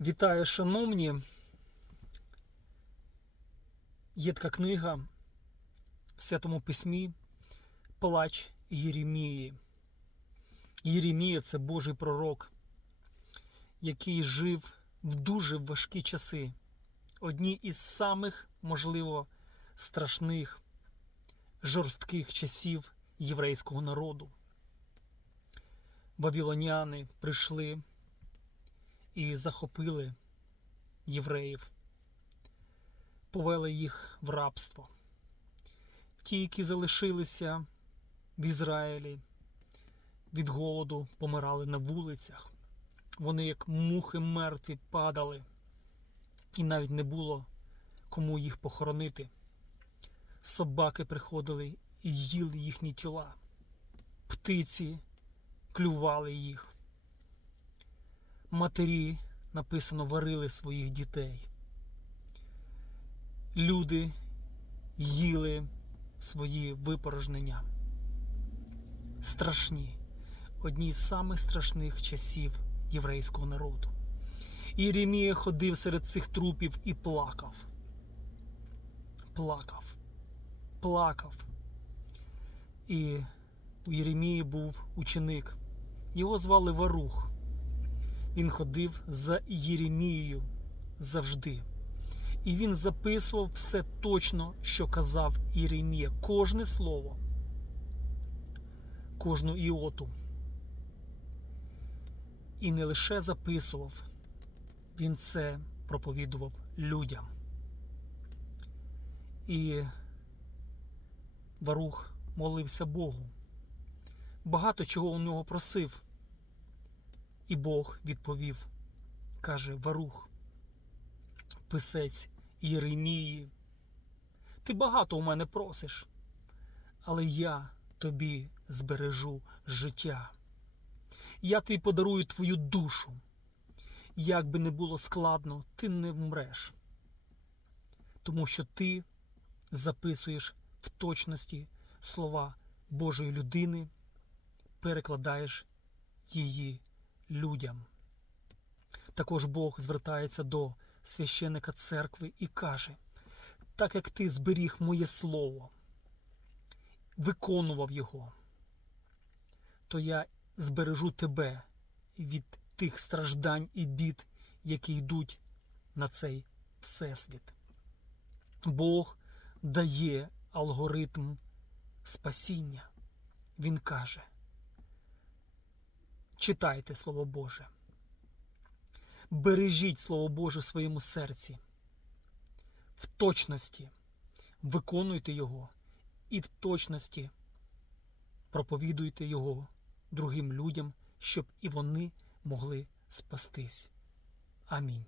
Вітаю, шановні. Є така книга в Святому Письмі Плач Єремії. Єремія це Божий пророк, який жив в дуже важкі часи. Одні із самих, можливо, страшних, жорстких часів єврейського народу. Вавілоняни прийшли і захопили євреїв, повели їх в рабство. Ті, які залишилися в Ізраїлі, від голоду помирали на вулицях. Вони, як мухи мертві, падали, і навіть не було кому їх похоронити. Собаки приходили і їли їхні тіла, птиці клювали їх матері, написано, варили своїх дітей. Люди їли свої випорожнення. Страшні, одні з самих страшних часів єврейського народу. Єремія ходив серед цих трупів і плакав. Плакав, плакав. І у Єремії був ученик. Його звали Варух. Він ходив за Єремією завжди. І він записував все точно, що казав Єремія. Кожне слово, кожну іоту. І не лише записував, він це проповідував людям. І Варух молився Богу. Багато чого у нього просив. І Бог відповів, каже Варух, писець Єремії, ти багато у мене просиш, але я тобі збережу життя. Я тобі подарую твою душу. Як би не було складно, ти не вмреш, тому що ти записуєш в точності слова Божої людини, перекладаєш її людям. Також Бог звертається до священика церкви і каже: так як ти зберіг моє слово, виконував його, то я збережу тебе від тих страждань і бід, які йдуть на цей всесвіт. Бог дає алгоритм спасіння. Він каже. Читайте Слово Боже. Бережіть Слово Боже в своєму серці. В точності виконуйте Його і в точності проповідуйте Його другим людям, щоб і вони могли спастись. Амінь.